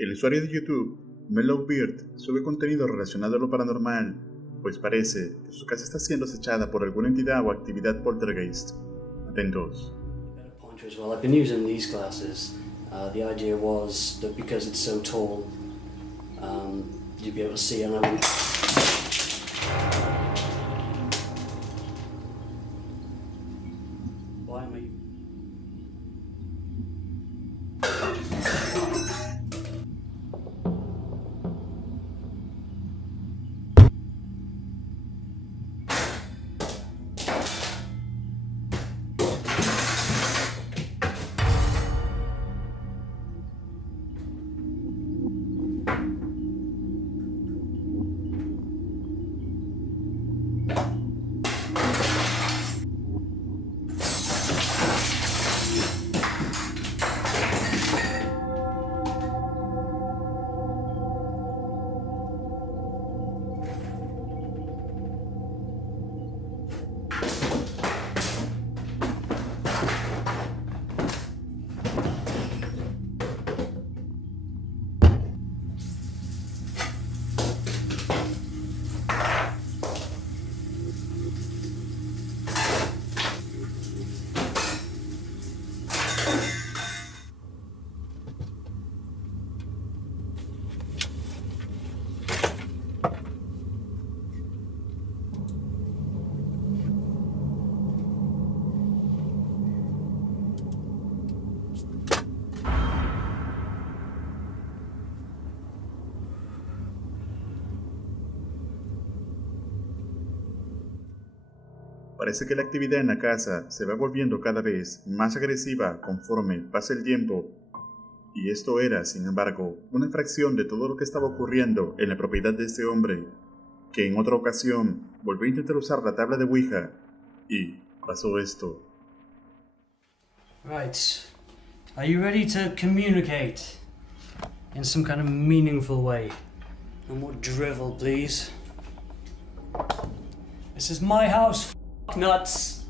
El usuario de YouTube, Mellowbeard, sube contenido relacionado a lo paranormal, pues parece que su casa está siendo acechada por alguna entidad o actividad poltergeist. Atentos. Pointer as well. I've been using these glasses. The idea was that because it's so tall, you'd be able to see and Why am I? Parece que la actividad en la casa se va volviendo cada vez más agresiva conforme pasa el tiempo, y esto era, sin embargo, una fracción de todo lo que estaba ocurriendo en la propiedad de este hombre, que en otra ocasión volvió a intentar usar la tabla de Ouija, y pasó esto. Right. Are you ready to communicate in some kind of meaningful way? No more drivel, please. This is my house, nuts.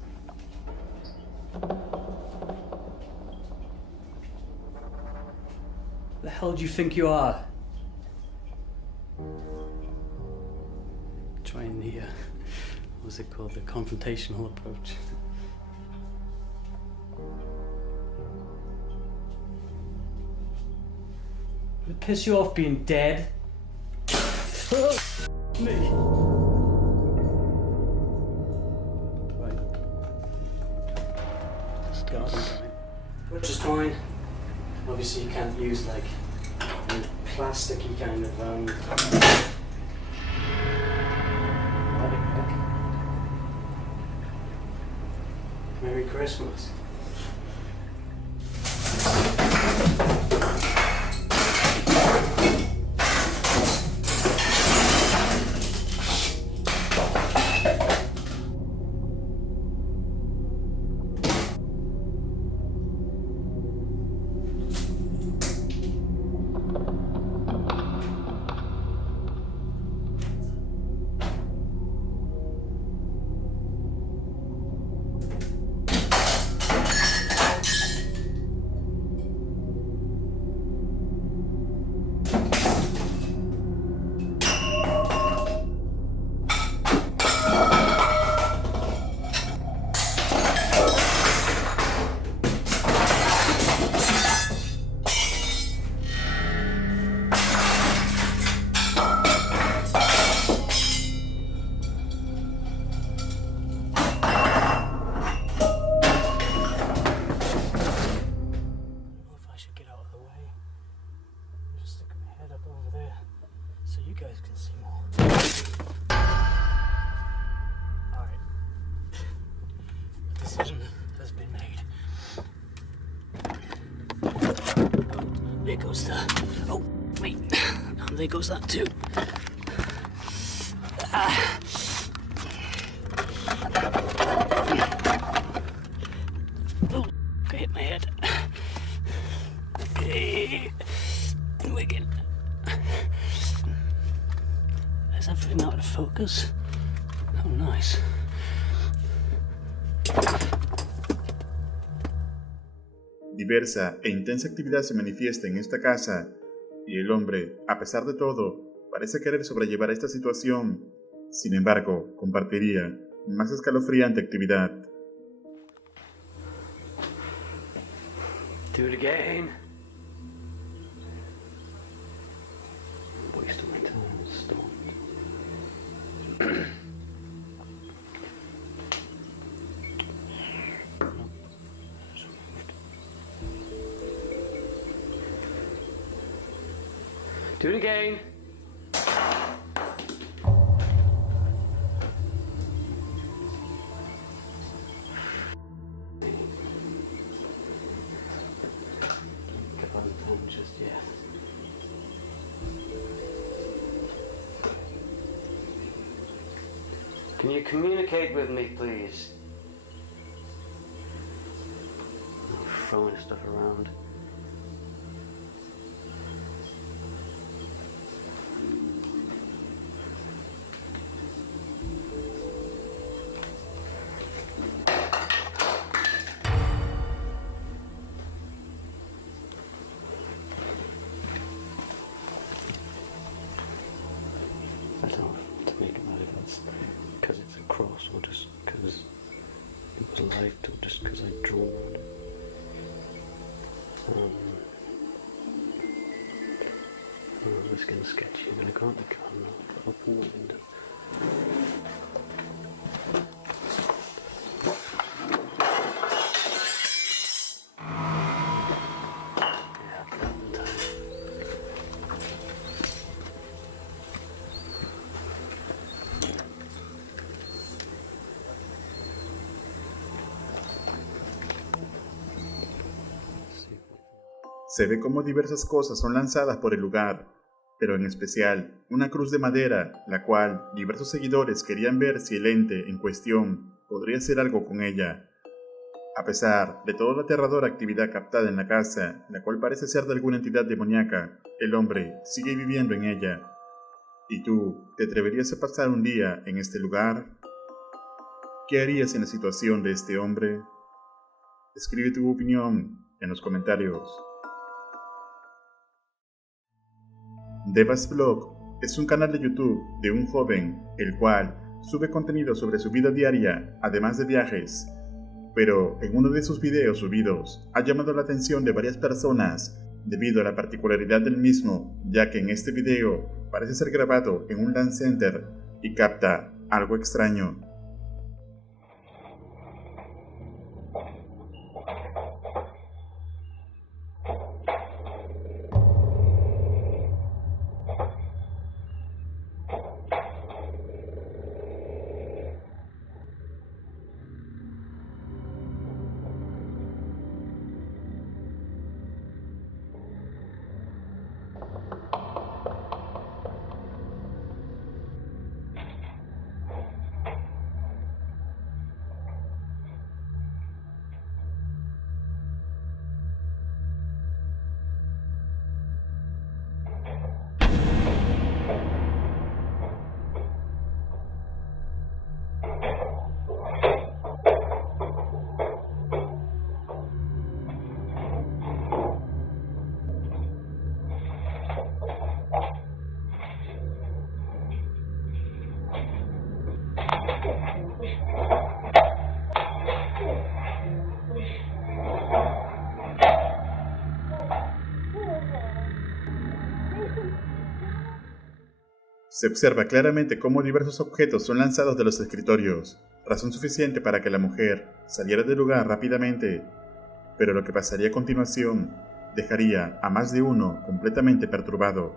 The hell do you think you are? Trying the, what's it called? The confrontational approach. Would it piss you off being dead? Me. Right. Just garden time. Which is fine. Obviously you can't use like any plasticky kind of Merry Christmas. So you guys can see more. Alright. The decision has been made. There goes the... Oh, wait. And there goes that too. Oh, I hit my head. Wicked. Is everything out of focus? Oh, nice. Diversa e intensa actividad se manifiesta en esta casa, y el hombre, a pesar de todo, parece querer sobrellevar esta situación. Sin embargo, compartiría más escalofriante actividad. Do it again. Wasting my time, stop. Do it again. Get on the phone just yet. Can you communicate with me, please? Throwing stuff around. I don't know to make it out if that's because it's a cross or just because it was light or just because I drew it. It's getting sketchy. I'm going to go out the car now, open the window. Yeah, present time. Se ve como diversas cosas son lanzadas por el lugar, pero en especial una cruz de madera, la cual diversos seguidores querían ver si el ente en cuestión podría hacer algo con ella. A pesar de toda la aterradora actividad captada en la casa, la cual parece ser de alguna entidad demoníaca, el hombre sigue viviendo en ella. ¿Y tú, te atreverías a pasar un día en este lugar? ¿Qué harías en la situación de este hombre? Escribe tu opinión en los comentarios. Devas Vlog es un canal de YouTube de un joven, el cual sube contenido sobre su vida diaria, además de viajes. Pero en uno de sus videos subidos ha llamado la atención de varias personas debido a la particularidad del mismo, ya que en este video parece ser grabado en un LAN center y capta algo extraño. Se observa claramente cómo diversos objetos son lanzados de los escritorios, razón suficiente para que la mujer saliera del lugar rápidamente, pero lo que pasaría a continuación dejaría a más de uno completamente perturbado.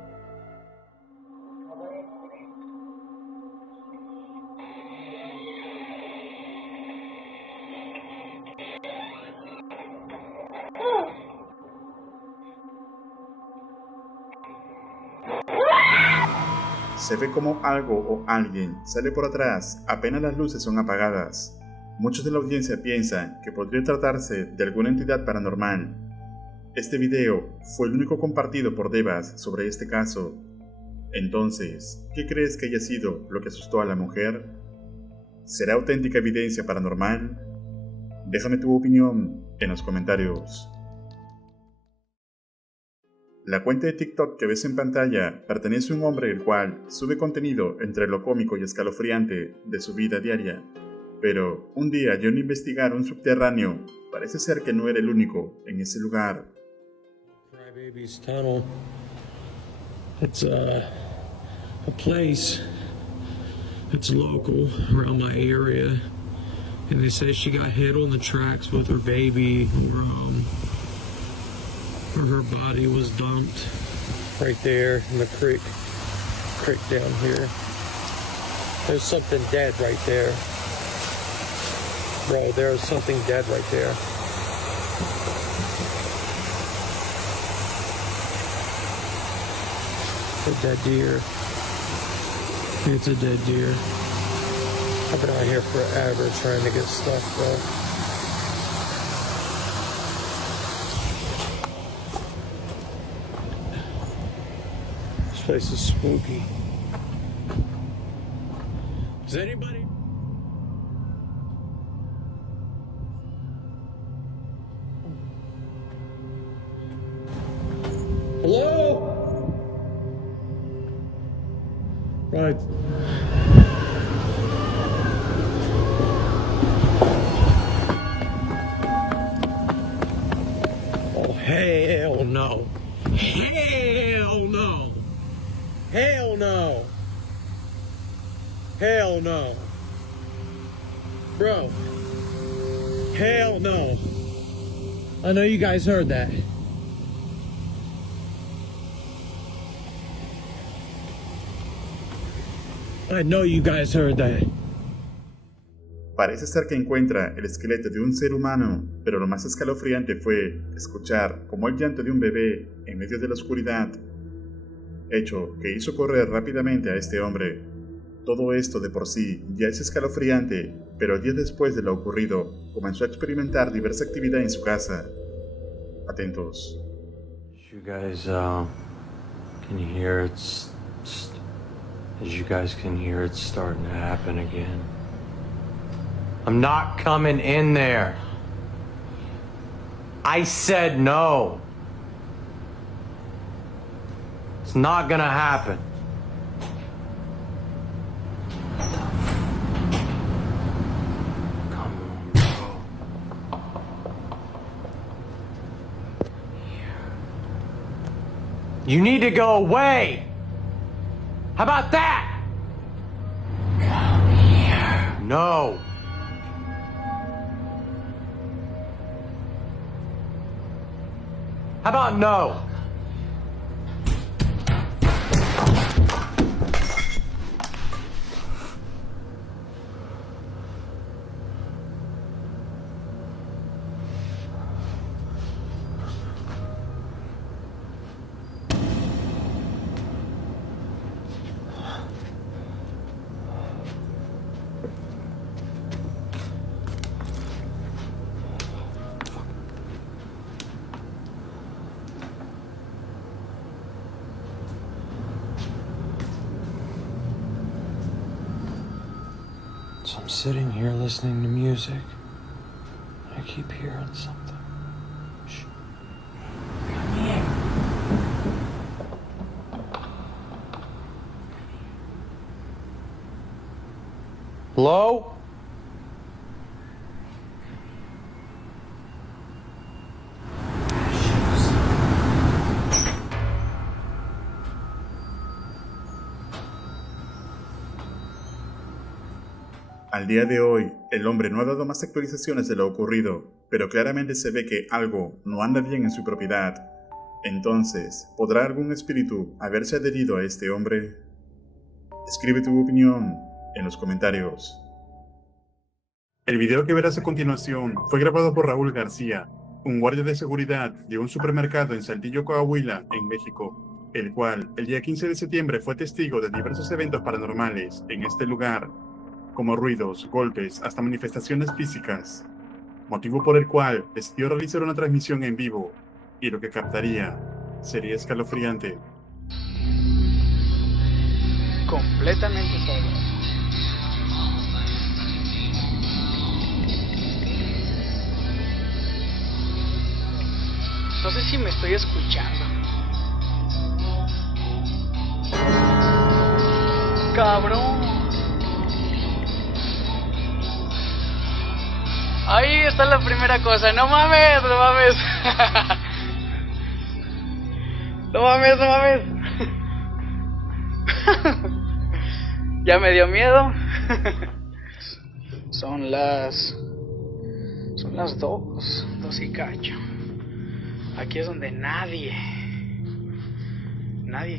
Se ve como algo o alguien sale por atrás apenas las luces son apagadas. Muchos de la audiencia piensan que podría tratarse de alguna entidad paranormal. Este video fue el único compartido por Devas sobre este caso. Entonces, ¿qué crees que haya sido lo que asustó a la mujer? ¿Será auténtica evidencia paranormal? Déjame tu opinión en los comentarios. La cuenta de TikTok que ves en pantalla pertenece a un hombre el cual sube contenido entre lo cómico y escalofriante de su vida diaria. Pero un día yendo a investigar un subterráneo, parece ser que no era el único en ese lugar. Crybaby's Tunnel. It's a place that's local around my area, and they say she got hit on the tracks with her baby, or her body was dumped right there in the creek down here. There's something dead right there. Bro, there's something dead right there. It's a dead deer. It's a dead deer. I've been out here forever trying to get stuff, bro. This place is spooky. Is anybody? Hello? Right. Oh, hell no. Hell no. Hell no. Hell no. Bro. Hell no. I know you guys heard that. I know you guys heard that. Parece ser que encuentra el esqueleto de un ser humano, pero lo más escalofriante fue escuchar como el llanto de un bebé en medio de la oscuridad, hecho que hizo correr rápidamente a este hombre. Todo esto de por sí ya es escalofriante, pero días después de lo ocurrido, comenzó a experimentar diversa actividad en su casa. Atentos. You guys, can you hear it's as you guys can hear, it's starting to happen again. I'm not coming in there. I said no. It's not gonna happen. Come on, bro. You need to go away. How about that? Come here. No. How about no? So I'm sitting here listening to music. I keep hearing something. Shh. Come here. Hello? Al día de hoy, el hombre no ha dado más actualizaciones de lo ocurrido, pero claramente se ve que algo no anda bien en su propiedad. Entonces, ¿podrá algún espíritu haberse adherido a este hombre? Escribe tu opinión en los comentarios. El video que verás a continuación fue grabado por Raúl García, un guardia de seguridad de un supermercado en Saltillo, Coahuila, en México, el cual el día 15 de septiembre fue testigo de diversos eventos paranormales en este lugar, como ruidos, golpes, hasta manifestaciones físicas, motivo por el cual decidió realizar una transmisión en vivo, y lo que captaría sería escalofriante. Completamente todo. No sé si me estoy escuchando. cabrón. Ahí está la primera cosa. No mames, no mames. No mames, no mames. Ya me dio miedo. Son las 2 y cacho. Aquí es donde nadie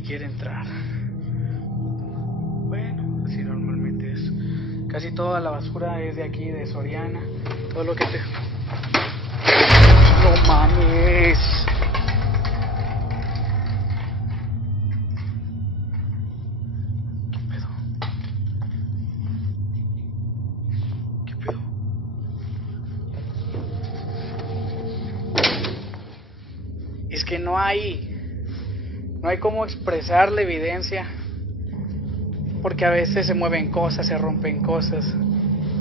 quiere entrar. Bueno, así normalmente es. Casi toda la basura es de aquí, de Soriana. Todo lo que te... ¡No mames! ¿Qué pedo? ¿Qué pedo? Es que no hay cómo expresar la evidencia, porque a veces se mueven cosas, se rompen cosas,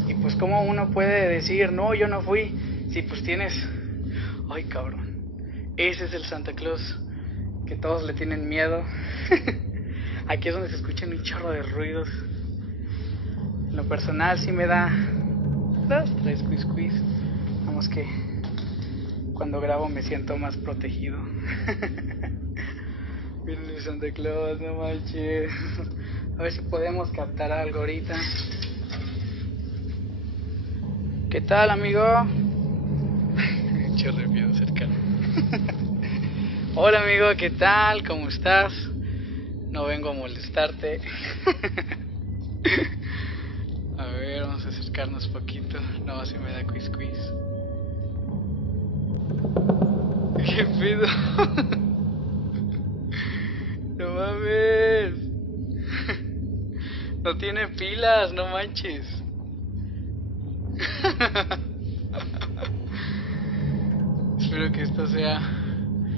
y pues cómo uno puede decir, no, yo no fui, si pues tienes... Ay, cabrón, ese es el Santa Claus que todos le tienen miedo. Aquí es donde se escuchan un chorro de ruidos. En lo personal sí me da 2, 3 quiz. Vamos que cuando grabo me siento más protegido. Miren el Santa Claus, no manches. A ver si podemos captar algo ahorita. ¿Qué tal, amigo? Chorre miedo cercano. Hola, amigo, ¿qué tal? ¿Cómo estás? No vengo a molestarte. A ver, vamos a acercarnos poquito. No, así me da quiz. ¿Qué pedo? No mames. No tiene pilas, no manches. Espero que esto sea,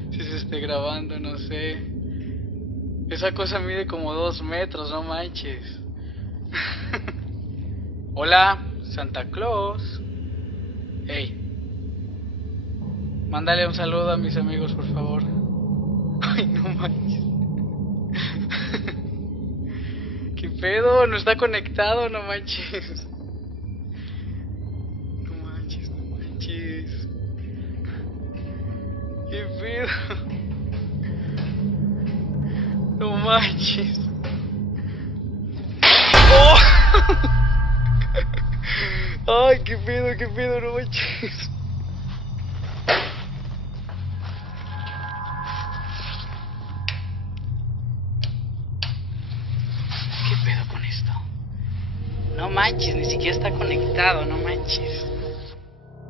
si se esté grabando, no sé. Esa cosa mide como 2 metros, no manches. Hola, Santa Claus. Hey, mándale un saludo a mis amigos, por favor. Ay, no manches. ¿Qué pedo? No está conectado, no manches. No manches. ¿Qué pedo? No manches. ¡Oh! Ay, qué pedo, no manches. ¿Qué pedo con esto? No manches, ni siquiera está conectado, no manches.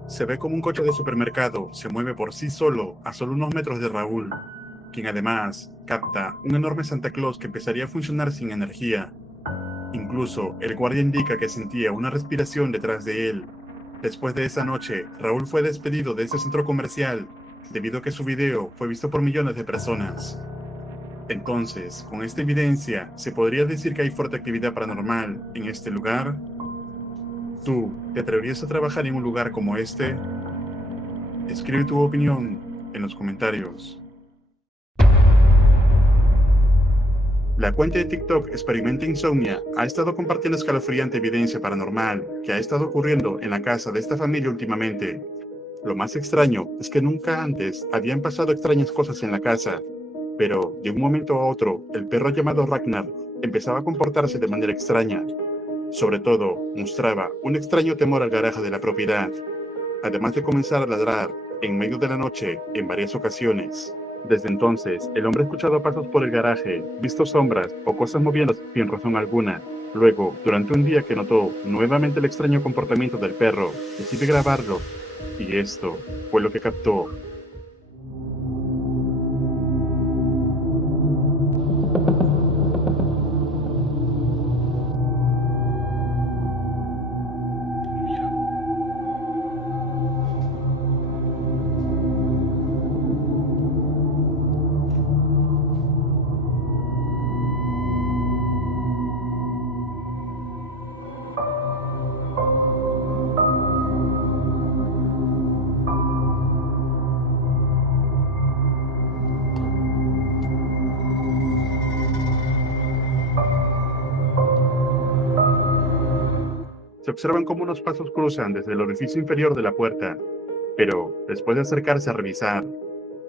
Se ve como un coche de supermercado se mueve por sí solo a solo unos metros de Raúl, quien además capta un enorme Santa Claus que empezaría a funcionar sin energía. Incluso el guardia indica que sentía una respiración detrás de él. Después de esa noche, Raúl fue despedido de ese centro comercial debido a que su video fue visto por millones de personas. Entonces, con esta evidencia, ¿se podría decir que hay fuerte actividad paranormal en este lugar? ¿Tú te atreverías a trabajar en un lugar como este? Escribe tu opinión en los comentarios. La cuenta de TikTok Experimenta Insomnia ha estado compartiendo escalofriante evidencia paranormal que ha estado ocurriendo en la casa de esta familia últimamente. Lo más extraño es que nunca antes habían pasado extrañas cosas en la casa, pero de un momento a otro el perro llamado Ragnar empezaba a comportarse de manera extraña. Sobre todo, mostraba un extraño temor al garaje de la propiedad, además de comenzar a ladrar en medio de la noche en varias ocasiones. Desde entonces, el hombre ha escuchado pasos por el garaje, visto sombras o cosas moviéndose sin razón alguna. Luego, durante un día que notó nuevamente el extraño comportamiento del perro, decide grabarlo, y esto fue lo que captó. Se observan cómo unos pasos cruzan desde el orificio inferior de la puerta, pero después de acercarse a revisar,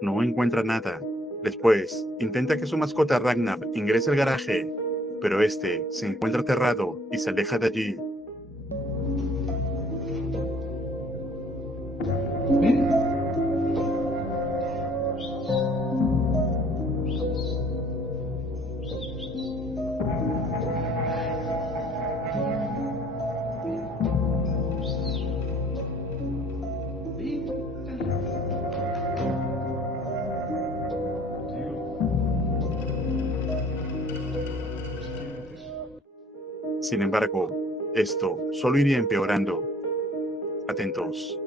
no encuentra nada. Después, intenta que su mascota Ragnar ingrese al garaje, pero este se encuentra aterrado y se aleja de allí. Sin embargo, esto solo iría empeorando. Atentos.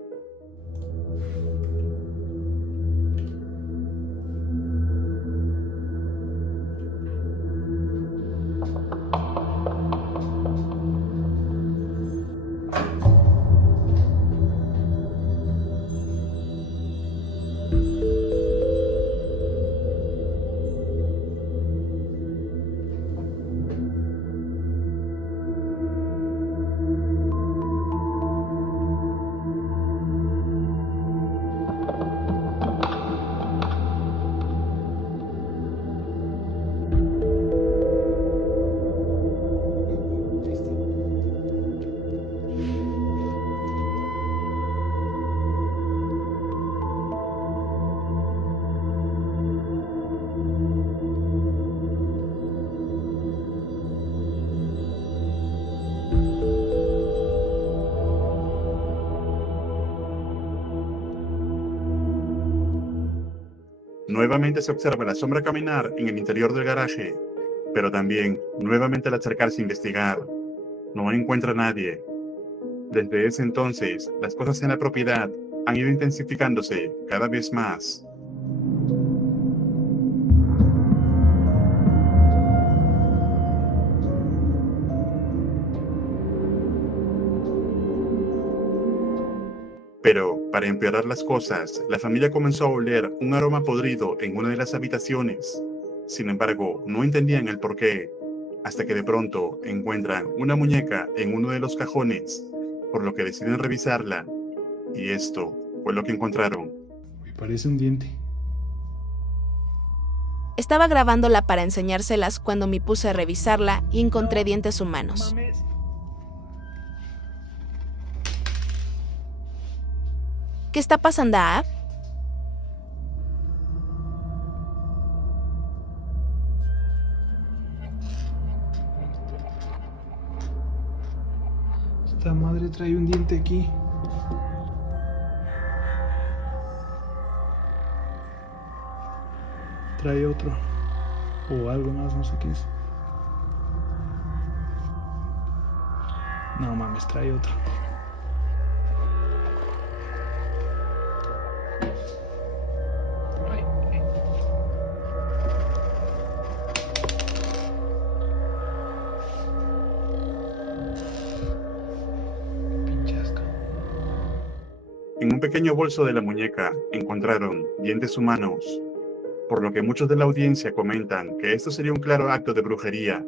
Nuevamente se observa la sombra caminar en el interior del garaje, pero también, nuevamente al acercarse a investigar, no encuentra a nadie. Desde ese entonces, las cosas en la propiedad han ido intensificándose cada vez más. Pero, para empeorar las cosas, la familia comenzó a oler un aroma podrido en una de las habitaciones. Sin embargo, no entendían el porqué, hasta que de pronto encuentran una muñeca en uno de los cajones, por lo que deciden revisarla, y esto fue lo que encontraron. Me parece un diente. Estaba grabándola para enseñárselas cuando me puse a revisarla y encontré dientes humanos. ¿Qué está pasando, Ab? Esta madre trae un diente aquí. Trae otro. O algo más, no sé qué es. No mames, trae otro. En un pequeño bolso de la muñeca encontraron dientes humanos, por lo que muchos de la audiencia comentan que esto sería un claro acto de brujería.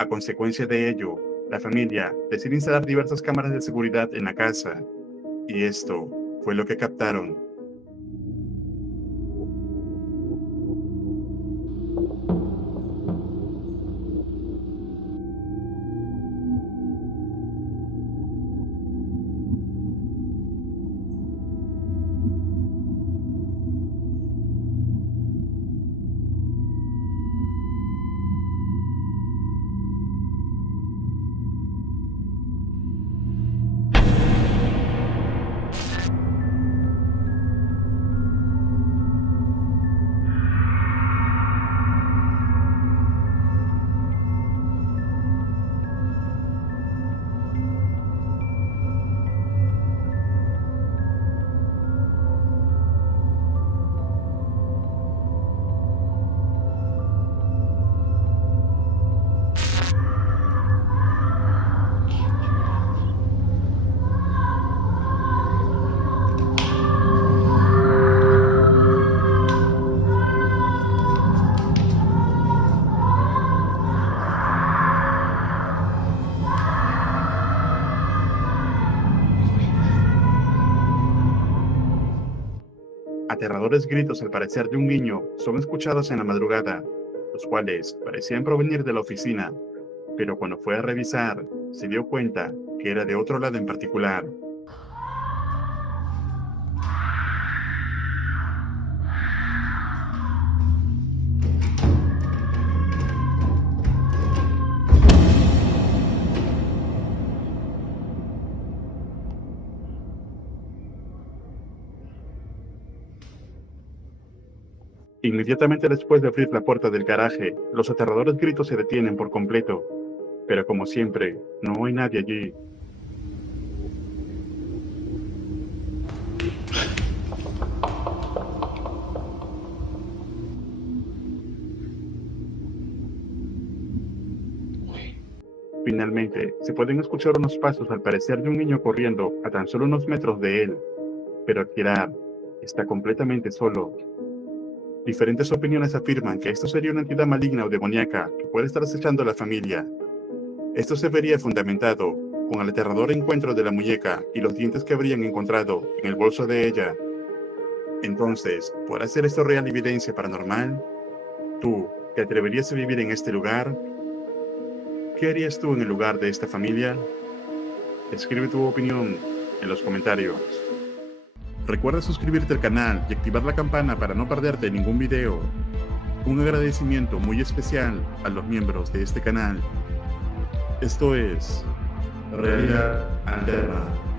A consecuencia de ello, la familia decide instalar diversas cámaras de seguridad en la casa, y esto fue lo que captaron. aterradores gritos al parecer de un niño son escuchados en la madrugada, los cuales parecían provenir de la oficina, pero cuando fue a revisar, se dio cuenta que era de otro lado en particular. Inmediatamente después de abrir la puerta del garaje, los aterradores gritos se detienen por completo, pero como siempre, no hay nadie allí. Finalmente, se pueden escuchar unos pasos al parecer de un niño corriendo a tan solo unos metros de él, pero Gerard está completamente solo. Diferentes opiniones afirman que esto sería una entidad maligna o demoníaca que puede estar acechando a la familia. Esto se vería fundamentado con el aterrador encuentro de la muñeca y los dientes que habrían encontrado en el bolso de ella. Entonces, ¿podrá ser esto real evidencia paranormal? ¿Tú te atreverías a vivir en este lugar? ¿Qué harías tú en el lugar de esta familia? Escribe tu opinión en los comentarios. Recuerda suscribirte al canal y activar la campana para no perderte ningún video. Un agradecimiento muy especial a los miembros de este canal. Esto es Realidad Alterna.